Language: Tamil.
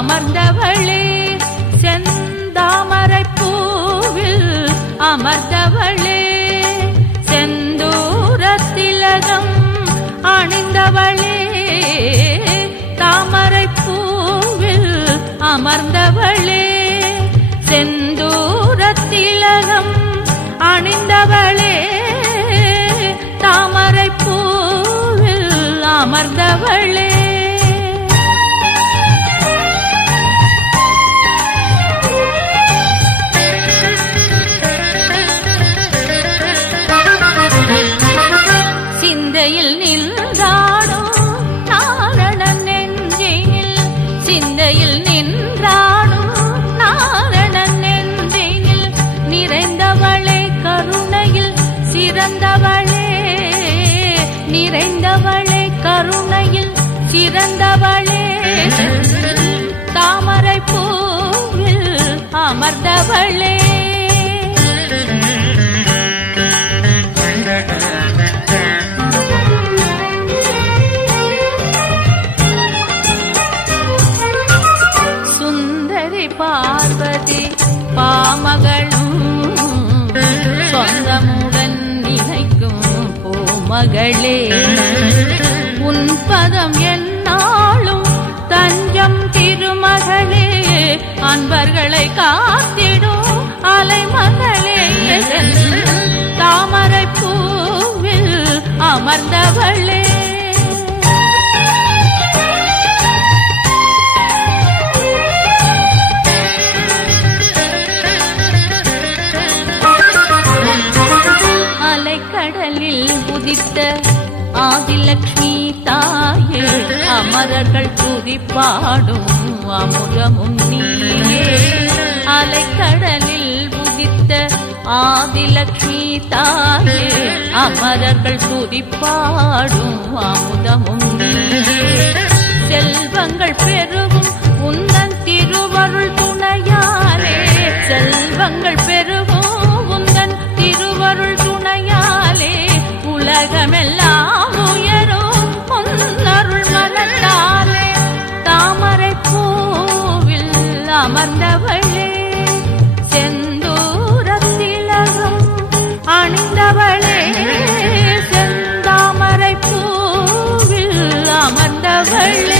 அமர்ந்தவளே செந்தாமரை பூவில் அமர்ந்தவளே செந்தூர திலகம் அணிந்தவளே தாமரை பூவில் அமர்ந்தவளே செந்தூர அணிந்தவளே தாமரை பூவில் அமர்ந்தவளே. கருணையில் சிறந்தவளே. தாமரை பூவில் அமர்ந்தவளே. சுந்தரி பார்வதி பாமகளும் சொந்தமுடன் நினைக்கும் பூமகளே. அன்பர்களை காத்திடும் அலை மகளே தாமரை பூவில் அமர்ந்தவளே. அலைக்கடலில் உதித்த ஆதிலக்ஷ்மி தாயே அமரர்கள் துதிப்பாடும் அமுதமும் நீயே. அலைக்கடலில் உதித்த ஆதிலக்ஷ்மி தாயே அமரர்கள் துதிப்பாடும் அமுதமும் நீயே. செல்வங்கள் பெருகும் உந்தன் திருவருள் துணையாலே. செல்வங்கள் பெருகும் உந்தன் திருவருள் துணையாலே. உலகமெல்லாம் அமர்ந்தவளே. செந்தூரத்திலகம் அணிந்தவளே. செந்தாமரை பூவில் அமர்ந்தவளே.